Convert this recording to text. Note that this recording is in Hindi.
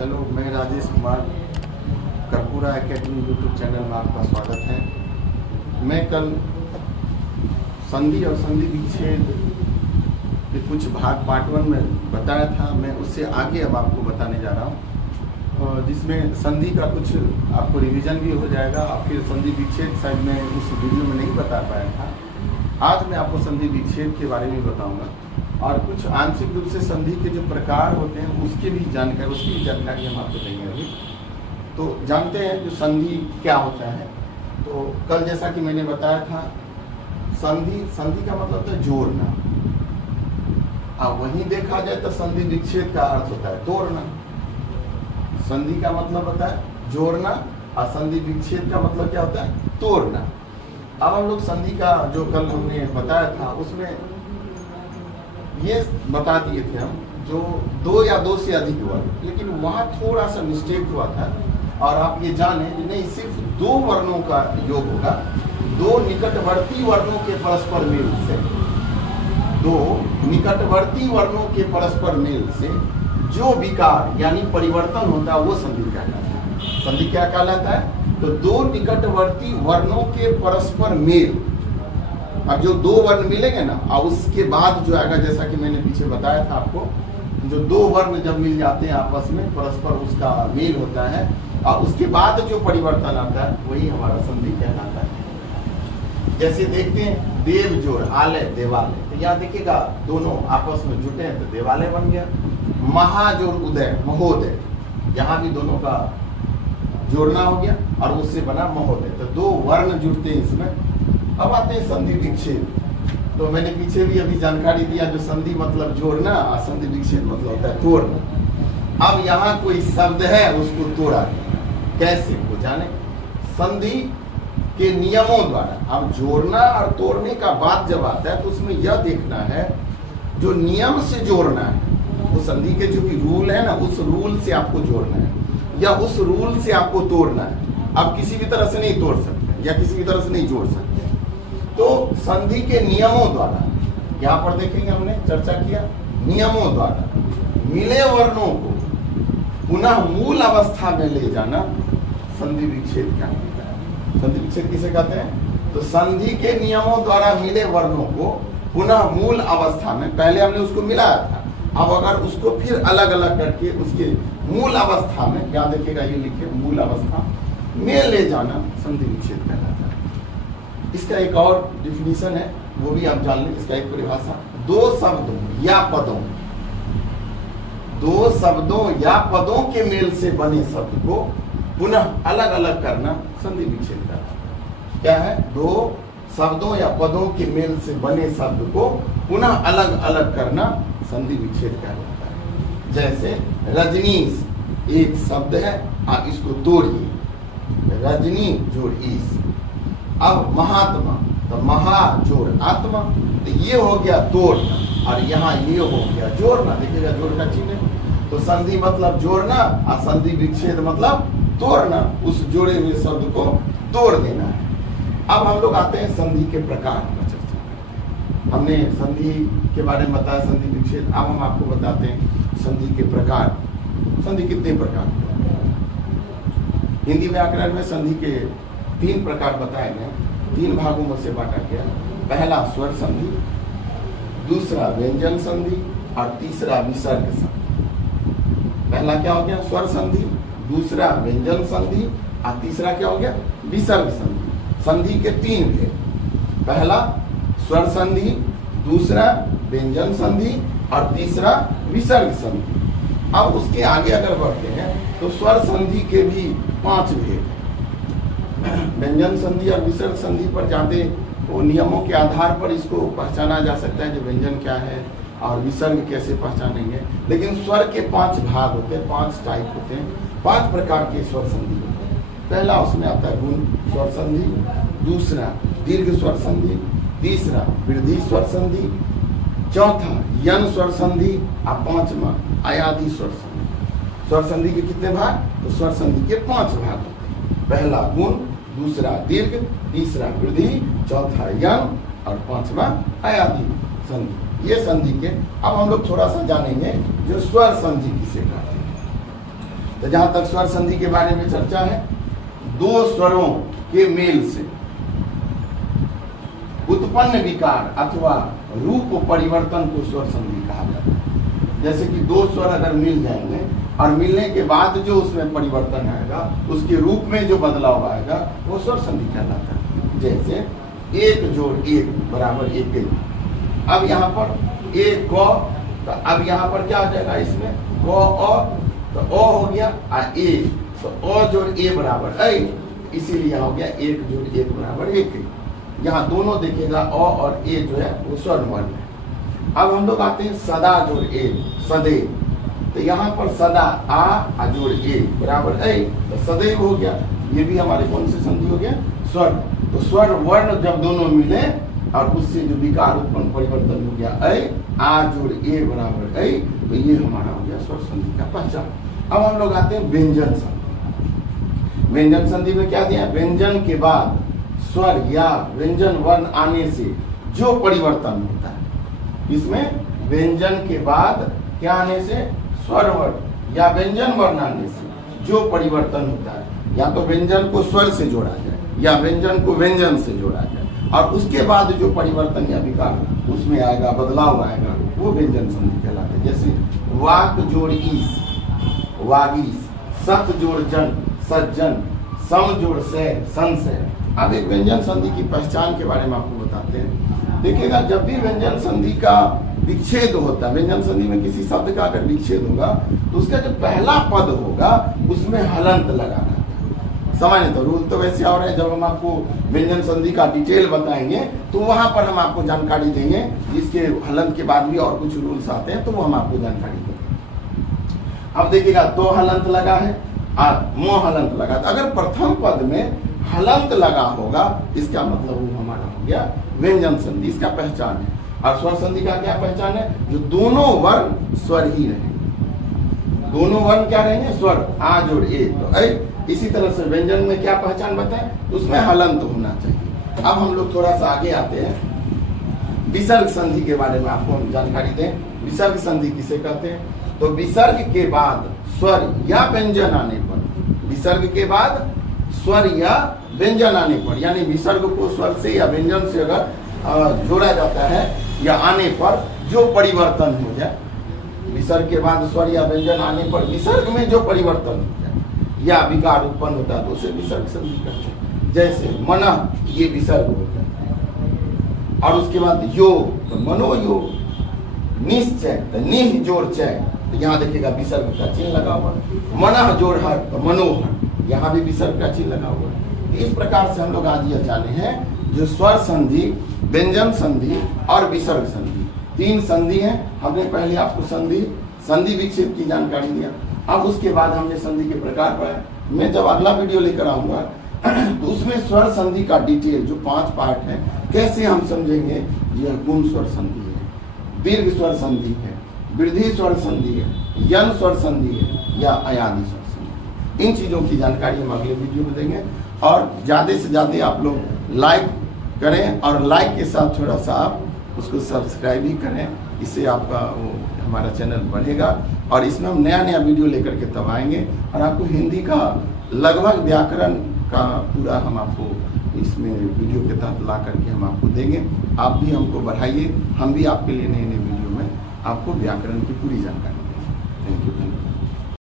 हेलो, मैं Rajesh Kumar, Karpura academy YouTube channel में आपका स्वागत है। मैं कल संधि और संधि विच्छेद के कुछ भाग पार्ट 1 में बताया था। मैं उससे आगे अब आपको बताने जा रहा हूँ, जिसमें संधि का कुछ आपको रिवीजन भी हो जाएगा और फिर संधि विच्छेद शायद मैं उस वीडियो में नहीं बता पाया था। आज मैं आपको संधि विच्छेद के बारे में बताऊँगा और कुछ आंशिक रूप से संधि के जो प्रकार होते हैं उसकी भी जानकारी हम आपको देंगे अभी। तो जानते हैं जो संधि क्या होता है। तो कल जैसा कि मैंने बताया था, संधि का मतलब होता है जोड़ना। अब वहीं देखा जाए तो संधि विच्छेद का अर्थ होता है तोड़ना। संधि का मतलब होता है जोड़ना और संधि विच्छेद का मतलब क्या होता है तोड़ना। अब हम लोग संधि का जो कल हमने बताया था उसमें ये बता दिए थे हम जो दो या दो से अधिक वर्ग, लेकिन वहाँ थोड़ा सा मिस्टेक हुआ था। और आप ये जाने कि नहीं, सिर्फ दो वर्णों का योग होगा, दो निकटवर्ती वर्णों के परस्पर मेल से, दो निकटवर्ती वर्णों के परस्पर मेल से जो विकार यानी परिवर्तन होता है वो संधि कहलाता है। संधि क्या कहलाता है? तो दो निकटवर्ती वर्णों के परस्पर मेल। अब जो दो वर्ण मिलेंगे ना, और उसके बाद जो आएगा, जैसा कि मैंने पीछे बताया था आपको, जो दो वर्ण जब मिल जाते हैं आपस में, परस्पर उसका मेल होता है और उसके बाद जो परिवर्तन आता है वही हमारा संधि कहलाता है। जैसे देखते हैं देव जोड़ आलय देवालय, तो यहाँ देखिएगा दोनों आपस में जुटे हैं तो देवालय बन गया। महाजोड़ उदय महोदय, यहाँ भी दोनों का जोड़ना हो गया और उससे बना महोदय। तो दो वर्ण जुड़ते हैं इसमें। अब आते हैं संधि विच्छेद। तो मैंने पीछे भी अभी जानकारी दिया, जो संधि मतलब जोड़ना और संधि विच्छेद मतलब होता है तोड़ना। अब यहाँ कोई शब्द है उसको तोड़ा गया, कैसे वो जाने। संधि के नियमों द्वारा। अब जोड़ना और तोड़ने का बात जब आता है तो उसमें यह देखना है जो नियम से जोड़ना है, वो संधि के जो भी रूल है ना, उस रूल से आपको जोड़ना है या उस रूल से आपको तोड़ना है। आप किसी भी तरह से नहीं तोड़ सकते या किसी भी तरह से नहीं जोड़ सकते। तो संधि के नियमों द्वारा, यहाँ पर देखेंगे हमने चर्चा किया, नियमों द्वारा मिले वर्णों को पुनः मूल अवस्था में ले जाना संधि विच्छेद क्या कहता है। संधि विच्छेद किसे कहते हैं? तो संधि के नियमों द्वारा मिले वर्णों को पुनः मूल अवस्था में, पहले हमने उसको मिलाया था, अब अगर उसको फिर अलग अलग करके उसके मूल अवस्था में, यहाँ देखिएगा ये लिखे मूल अवस्था में ले जाना संधि विच्छेद कहलाता है। इसका एक और डिफिनीशन है, वो भी आप जान लें। इसका एक परिभाषा, दो शब्दों या पदों के मेल से बने शब्द को पुनः अलग अलग करना संधि विच्छेद कहलाता है। क्या है? दो शब्दों या पदों के मेल से बने शब्द को पुनः अलग अलग करना संधि विच्छेद कहलाता है। जैसे रजनीश एक शब्द है, आप इसको तोड़िए, रजनी जोड़ ईश। अब महात्मा, तो महा जोड़ आत्मा, तो ये हो गया तोड़ना और यहाँ ये हो गया जोड़ना। देखिएगा जोड़ का चिन्ह है। तो संधि मतलब जोड़ना और संधि विच्छेद मतलब तोड़ना, उस जोड़े हुए शब्द को तोड़ देना है। अब हम लोग आते हैं संधि के प्रकार पर चर्चा। हमने संधि के बारे में बताया, संधि विच्छेद। अब हम आपको बताते हैं संधि के प्रकार। संधि कितने प्रकार? हिंदी व्याकरण में संधि के 3 प्रकार बताए गए, 3 भागों में से बांटा गया। पहला स्वर संधि, दूसरा व्यंजन संधि और तीसरा विसर्ग संधि। पहला क्या हो गया? स्वर संधि, दूसरा व्यंजन संधि और तीसरा क्या हो गया? विसर्ग संधि। संधि के 3 भेद, पहला स्वर संधि, दूसरा व्यंजन संधि और तीसरा विसर्ग संधि। अब उसके आगे अगर बढ़ते हैं तो स्वर संधि के भी 5 भेद। व्यंजन संधि और विसर्ग संधि पर जाते वो नियमों के आधार पर इसको पहचाना जा सकता है, जो व्यंजन क्या है और विसर्ग कैसे पहचानेंगे। लेकिन स्वर के 5 भाग होते हैं, 5 टाइप होते हैं, 5 प्रकार के स्वर संधि होते हैं। पहला उसमें आता है गुण स्वर संधि, दूसरा दीर्घ स्वर संधि, तीसरा वृद्धि स्वर संधि, चौथा यन स्वर संधि और 5वां अयादि स्वर संधि। स्वर संधि के कितने भाग? तो स्वर संधि के 5 भाग होते हैं। पहला गुण, दूसरा दीर्घ, तीसरा वृद्धि, चौथा यन और 5वां अयादि संधि। ये संधि के। अब हम लोग थोड़ा सा जानेंगे जो स्वर संधि किसे कहते हैं। तो जहां तक स्वर संधि के बारे में चर्चा है, दो स्वरों के मेल से उत्पन्न विकार अथवा रूप परिवर्तन को स्वर संधि कहा जाता है। जैसे कि दो स्वर अगर मिल जाएंगे और मिलने के बाद जो उसमें परिवर्तन आएगा, उसके रूप में जो बदलाव आएगा, वो स्वर संधि कहलाता है। जैसे 1 + 1 = 1। अब यहाँ पर एक क, तो अब यहाँ पर क्या हो जाएगा, इसमें क अ, तो अ हो गया और ए, तो अ + ए = ऐ, इसीलिए हो गया 1 + 1 = 1। यहाँ दोनों देखेगा अ और ए जो है वो स्वर वर्ण है। अब हम लोग आते हैं सदा + ए, सदे, तो यहाँ पर सदा आ + ए = ऐ, तो सदैव हो गया। ये भी हमारे कौन से संधि हो गया, स्वर। तो स्वर वर्ण जब दोनों मिले और उससे जो विकार उत्पन्न परिवर्तन हो गया ऐ, आ + ए = ऐ, तो ये हमारा हो गया स्वर संधि का पहचान। अब हम लोग आते हैं व्यंजन संधि। व्यंजन संधि में क्या दिया, व्यंजन के बाद स्वर या व्यंजन वर्ण आने से जो परिवर्तन होता है। इसमें व्यंजन के बाद क्या आने से, स्वर वर्ण या व्यंजन वर्ण आने से जो परिवर्तन होता है, या तो व्यंजन को स्वर से जोड़ा जाए या व्यंजन को व्यंजन से जोड़ा जाए, और उसके बाद जो परिवर्तन या विकार उसमें आएगा, बदलाव आएगा, वो व्यंजन संधि कहलाता है। जैसे वाक + ईस, वागीस, सत + जन, सज्जन, सम + से, संशय। अब एक व्यंजन संधि की पहचान के बारे में आपको बताते हैं। देखिएगा, जब भी व्यंजन संधि का विच्छेद होता है, व्यंजन संधि में किसी शब्द का अगर विच्छेद होगा तो उसका जो पहला पद होगा उसमें हलंत लगाना है। सामान्यतः रूल तो वैसे और है, जब हम आपको व्यंजन संधि का डिटेल बताएंगे तो वहां पर हम आपको जानकारी देंगे। इसके हलंत के बाद भी और कुछ रूल्स आते हैं, तो वो हम आपको जानकारी देंगे। अब देखिएगा, 2 हलंत लगा है और मो हलंत लगा। अगर प्रथम पद में हलंत लगा होगा, इसका मतलब वो हमारा हो गया व्यंजन संधि, इसका पहचान है। और स्वर संधि का क्या पहचान है, जो दोनों वर्ण स्वर ही रहेंगे। दोनों वर्ण क्या रहेंगे, स्वर, आ + ए, तो ऐ। इसी तरह से व्यंजन में क्या पहचान बताएं, उसमें हलंत होना चाहिए। अब हम लोग थोड़ा सा आगे आते हैं, विसर्ग संधि के बारे में आपको हम जानकारी दें। विसर्ग संधि किसे कहते हैं, तो विसर्ग के बाद स्वर या व्यंजन आने पर, विसर्ग के बाद स्वर या व्यंजन आने पर, यानी विसर्ग को स्वर से या व्यंजन से अगर जोड़ा जाता है या आने पर जो परिवर्तन हो जाए, विसर्ग के बाद स्वर या व्यंजन आने पर विसर्ग में जो परिवर्तन हो जाए या विकार उत्पन्न होता है, तो उसे विसर्ग संधि कहते हैं। जैसे मनः, ये विसर्ग हो गया, और उसके बाद योग, तो मनोयोग, निश्चय, तो निह + चय, तो यहाँ देखिएगा विसर्ग का चिन्ह लगा हुआ। मनः + हर, तो मनोहर, यहाँ भी विसर्ग का चिन्ह लगा हुआ है। इस प्रकार से हम लोग आज ये जाने हैं जो स्वर संधि, व्यंजन संधि और विसर्ग संधि, 3 संधि हैं। हमने पहले आपको संधि विच्छेद की जानकारी दिया। अब उसके बाद हमने संधि के प्रकार पढ़ा। मैं जब अगला वीडियो लेकर आऊंगा तो उसमें स्वर संधि का डिटेल जो 5 पार्ट है, कैसे हम समझेंगे। यह गुण स्वर संधि है, दीर्घ स्वर संधि है, वृद्धि स्वर संधि है, यन स्वर संधि है या अयादि स्वर संधि। इन चीजों की जानकारी हम अगले वीडियो में देंगे। और ज्यादा से ज्यादा आप लोग लाइक करें, और लाइक के साथ थोड़ा सा आप उसको सब्सक्राइब भी करें। इससे आपका वो हमारा चैनल बढ़ेगा, और इसमें हम नया वीडियो लेकर के तब आएंगे, और आपको हिंदी का लगभग व्याकरण का पूरा हम आपको इसमें वीडियो के तहत ला करके हम आपको देंगे। आप भी हमको बढ़ाइए, हम भी आपके लिए नए वीडियो में आपको व्याकरण की पूरी जानकारी देंगे। Thank you.